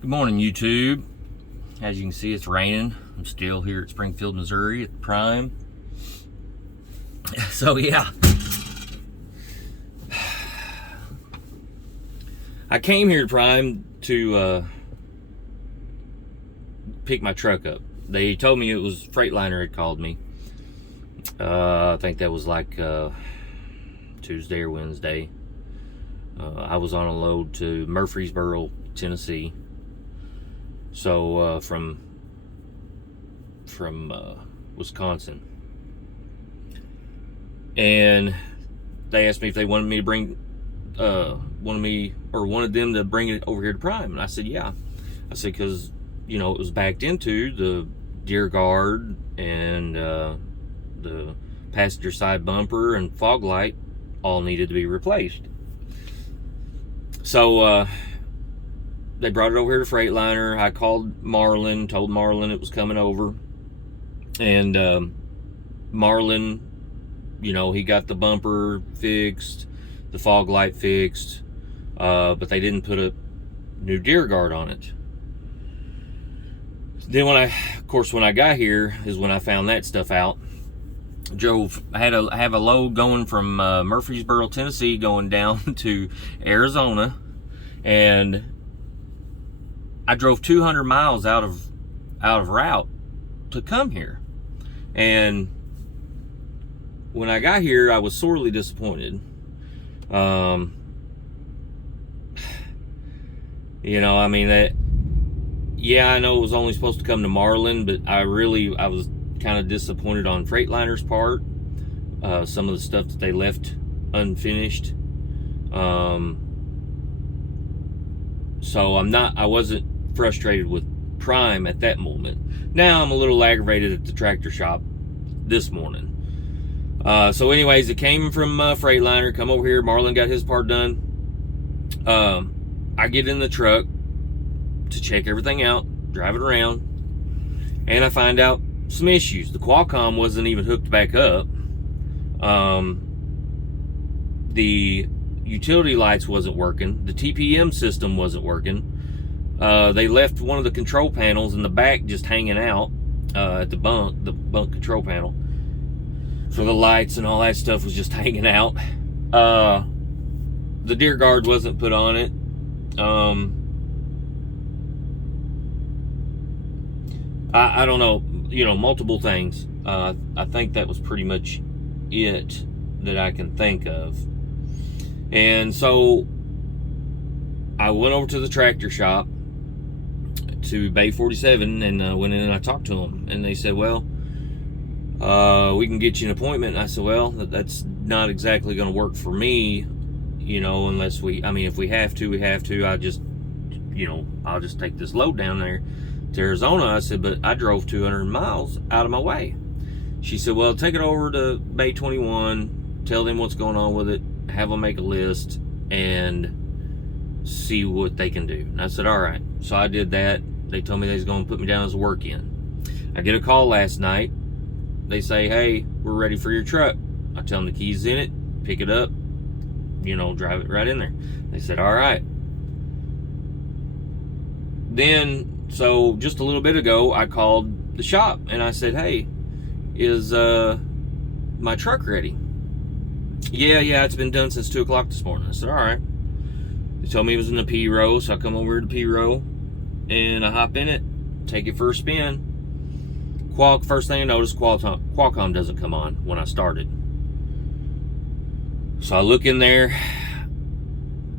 Good morning, YouTube. As you can see, it's raining. I'm still here at Springfield, Missouri at Prime. So yeah, I came here to Prime to pick my truck up. They told me it was Freightliner had called me. I think that was like Tuesday or Wednesday. I was on a load to Murfreesboro, Tennessee. So from Wisconsin, and they asked me if they wanted me to bring wanted them to bring it over here to Prime, and I said yeah. I said because it was backed into the deer guard and the passenger side bumper and fog light all needed to be replaced. So they brought it over here to Freightliner. I called Marlin, told Marlin it was coming over. And Marlin, he got the bumper fixed, the fog light fixed, but they didn't put a new deer guard on it. Then when I got here is when I found that stuff out. I have a load going from Murfreesboro, Tennessee, going down to Arizona, and I drove 200 miles out of route to come here. And when I got here, I was sorely disappointed. I know it was only supposed to come to Marlin, but I was kind of disappointed on Freightliner's part. Some of the stuff that they left unfinished. So I wasn't frustrated with Prime at that moment. Now I'm a little aggravated at the tractor shop this morning. So anyways, it came from Freightliner, come over here. Marlin got his part done. I get in the truck to check everything out, drive it around, and I find out some issues. The Qualcomm wasn't even hooked back up. The utility lights wasn't working. The TPM system wasn't working. They left one of the control panels in the back just hanging out at the bunk control panel for the lights, and all that stuff was just hanging out. The deer guard wasn't put on it. I don't know, multiple things. I think that was pretty much it that I can think of. And so I went over to the tractor shop to Bay 47 and went in and I talked to them, and they said, well, we can get you an appointment. And I said, well, that's not exactly going to work for me, unless if we have to, we have to. I'll just take this load down there to Arizona. I said, but I drove 200 miles out of my way. She said, well, take it over to Bay 21, tell them what's going on with it, have them make a list, and see what they can do. And I said, all right. So I did that. They told me they was going to put me down as a work-in. I get a call last night. They say, hey, we're ready for your truck. I tell them the key's in it, pick it up, drive it right in there. They said, all right. Then, so just a little bit ago, I called the shop and I said, hey, is my truck ready? Yeah, it's been done since 2 o'clock this morning. I said, all right. They told me it was in the P row, so I come over to the P row and I hop in it, take it for a spin. First thing I noticed, Qualcomm doesn't come on when I started. So I look in there,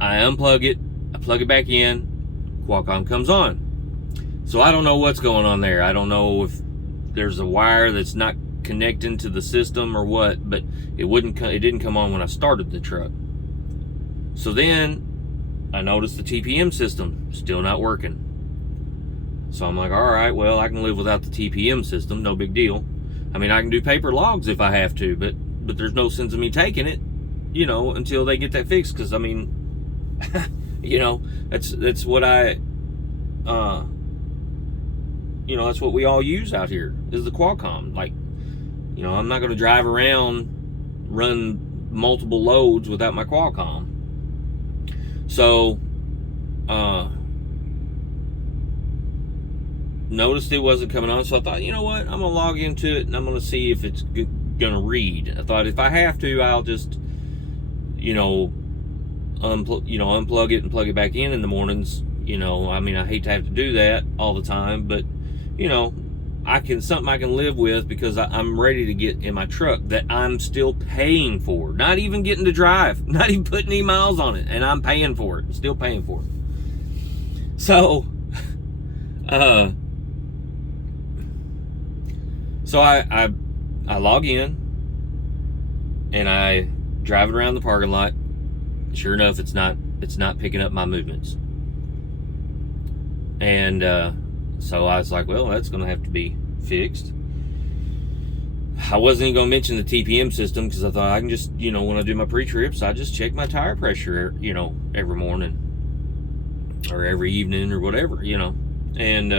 I unplug it, I plug it back in, Qualcomm comes on. So I don't know what's going on there. I don't know if there's a wire that's not connecting to the system or what, but it didn't come on when I started the truck. So then I noticed the TPM system still not working. So I'm like, all right, well, I can live without the TPM system, no big deal. I can do paper logs if I have to, but there's no sense of me taking it, until they get that fixed. Because that's what that's what we all use out here is the Qualcomm. I'm not going to drive around, run multiple loads without my Qualcomm. So noticed it wasn't coming on, so I thought, you know what, I'm gonna log into it and I'm gonna see if it's gonna read. I thought if I have to, I'll just, unplug it and plug it back in the mornings. I mean, I hate to have to do that all the time, but something I can live with, because I'm ready to get in my truck that I'm still paying for, not even getting to drive, not even putting any miles on it, and I'm paying for it, still paying for it. So I log in and I drive it around the parking lot. Sure enough, it's not picking up my movements. And so I was like, well, that's going to have to be fixed. I wasn't even going to mention the TPM system, because I thought I can just, when I do my pre-trips, I just check my tire pressure, every morning or every evening or whatever, And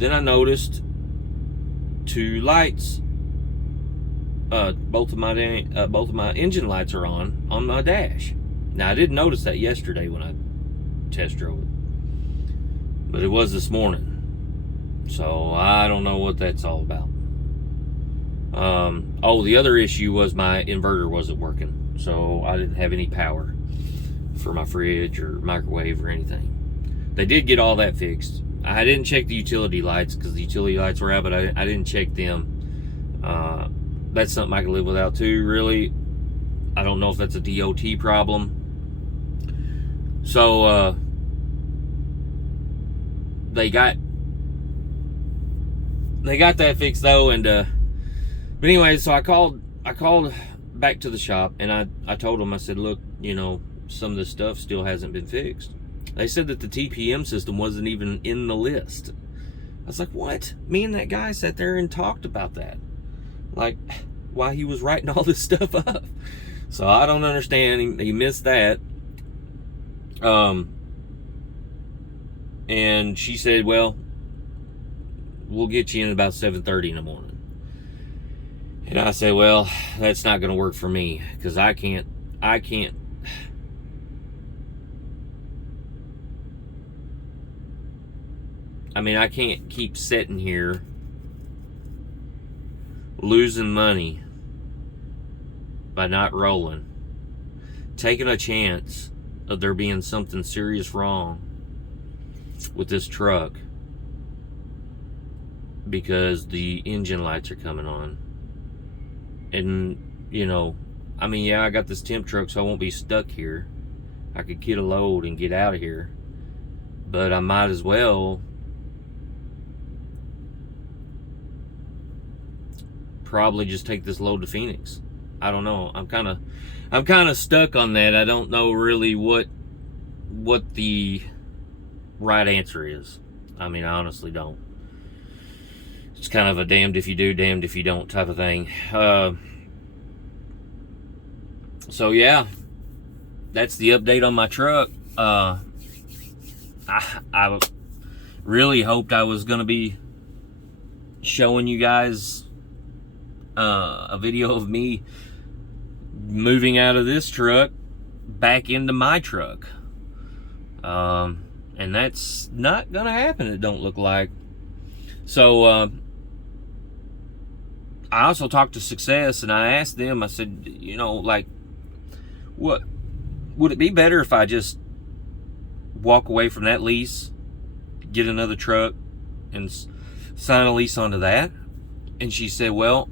then I noticed two lights. Both of my engine lights are on my dash. Now, I didn't notice that yesterday when I test drove it, but it was this morning. So I don't know what that's all about. The other issue was my inverter wasn't working, so I didn't have any power for my fridge or microwave or anything. They did get all that fixed. I didn't check the utility lights, because the utility lights were out, but I didn't check them. That's something I can live without too, really. I don't know if that's a DOT problem. So they got that fixed though, and but anyway, so I called back to the shop, and I told them, I said, look, some of this stuff still hasn't been fixed. They said that the TPM system wasn't even in the list. I was like, what? Me and that guy sat there and talked about that, like why he was writing all this stuff up. So I don't understand. He missed that. And she said, well, we'll get you in about 7:30 in the morning. And I said, well, that's not going to work for me, because I can't I can't keep sitting here losing money by not rolling, taking a chance of there being something serious wrong with this truck because the engine lights are coming on. And I got this temp truck, so I won't be stuck here. I could get a load and get out of here, but I might as well probably just take this load to Phoenix. I don't know. I'm kind of stuck on that. I don't know really what the right answer is. I honestly don't. It's kind of a damned if you do, damned if you don't type of thing. So yeah, that's the update on my truck. I really hoped I was going to be showing you guys a video of me moving out of this truck back into my truck. And that's not going to happen, it don't look like. So I also talked to Success, and I asked them, I said, what would it be better if I just walk away from that lease, get another truck, and sign a lease onto that? And she said, well,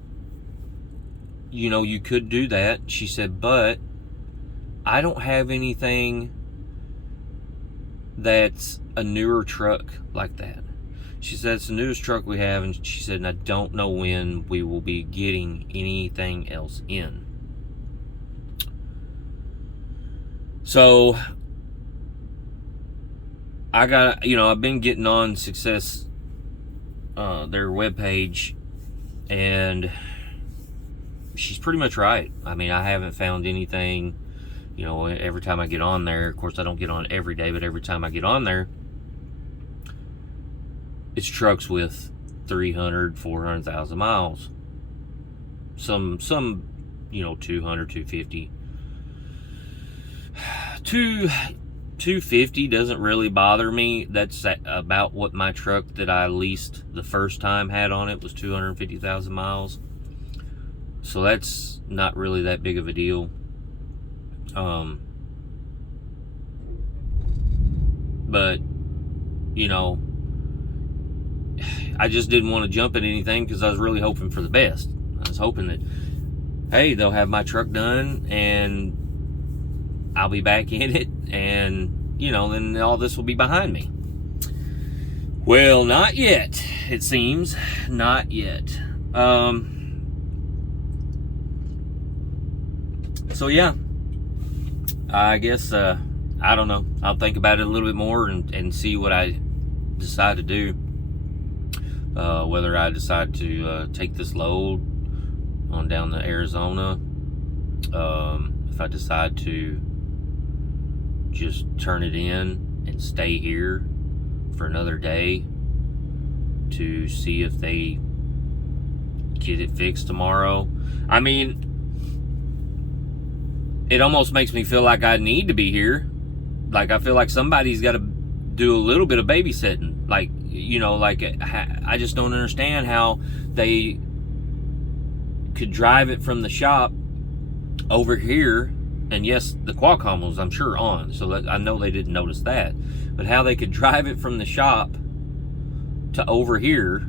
you could do that. She said, but I don't have anything that's a newer truck like that. She said, it's the newest truck we have, and she said, and I don't know when we will be getting anything else in. So I've been getting on Success, their webpage, and she's pretty much right. I haven't found anything, every time I get on there. Of course, I don't get on every day, but every time I get on there, it's trucks with 300, 400,000 miles. Some 200, 250. $250 doesn't really bother me. That's about what my truck that I leased the first time had on it, was 250,000 miles. So that's not really that big of a deal. But, you know, I just didn't want to jump at anything because I was really hoping for the best. I was hoping that, hey, they'll have my truck done and I'll be back in it, and, you know, then all this will be behind me. Well, not yet, it seems. Not yet. So, yeah. I guess, I don't know. I'll think about it a little bit more and see what I decide to do. Whether I decide to take this load on down to Arizona. If I decide to just turn it in and stay here for another day to see if they get it fixed tomorrow. I mean, it almost makes me feel like I need to be here. Like, I feel like somebody's got to do a little bit of babysitting. Like, you know, like, I just don't understand how they could drive it from the shop over here. And yes, the Qualcomm was, I'm sure, on, so that I know they didn't notice that. But how they could drive it from the shop to over here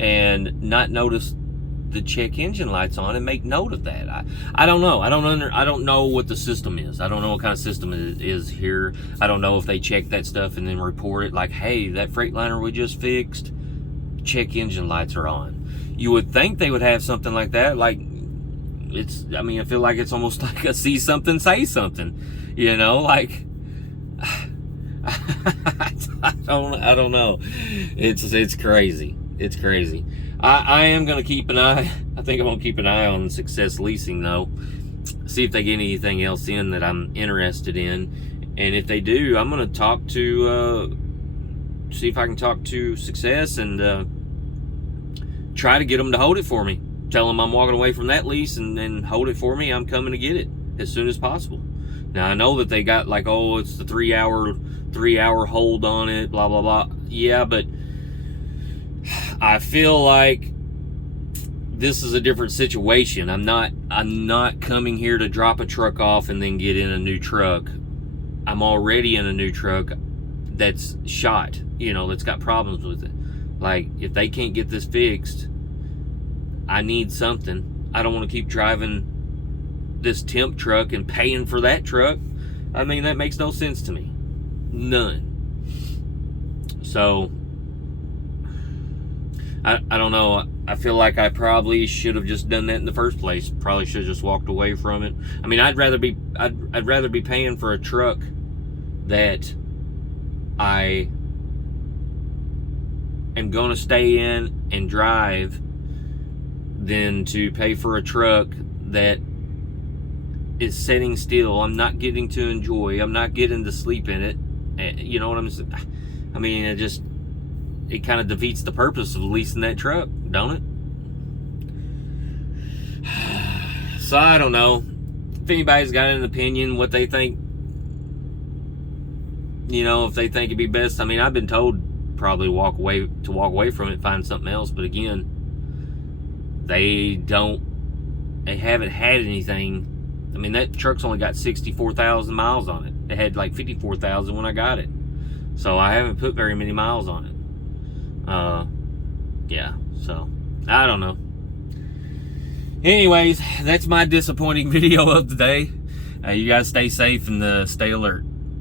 and not notice the check engine lights on and make note of that. I don't know. I don't know what the system is. I don't know what kind of system it is here. I don't know if they check that stuff and then report it like, hey, that Freightliner we just fixed, check engine lights are on. You would think they would have something like that. Like, I mean, I feel like it's almost like a see something, say something, you know, like, I don't know. It's crazy. It's crazy. I am going to keep an eye. I think I'm going to keep an eye on Success Leasing, though. See if they get anything else in that I'm interested in. And if they do, I'm going to talk to, see if I can talk to Success and try to get them to hold it for me. Tell them I'm walking away from that lease and hold it for me. I'm coming to get it as soon as possible. Now, I know that they got like, oh, it's the 3 hour hold on it, blah, blah, blah. Yeah, but I feel like this is a different situation. I'm not coming here to drop a truck off and then get in a new truck. I'm already in a new truck that's shot, you know, that's got problems with it. Like, if they can't get this fixed, I need something. I don't want to keep driving this temp truck and paying for that truck. I mean, that makes no sense to me. None. So, I don't know. I feel like I probably should have just done that in the first place. Probably should have just walked away from it. I mean, I'd rather be paying for a truck that I am going to stay in and drive than to pay for a truck that is sitting still. I'm not getting to enjoy. I'm not getting to sleep in it. You know what I'm saying? I mean, it kind of defeats the purpose of leasing that truck, don't it? So I don't know. If anybody's got an opinion, what they think, you know, if they think it'd be best. I mean, I've been told probably walk away from it, find something else. But again, they haven't had anything. I mean, that truck's only got 64,000 miles on it. It had like 54,000 when I got it. So I haven't put very many miles on it. Yeah, so I don't know. Anyways, that's my disappointing video of the day. You guys stay safe and stay alert.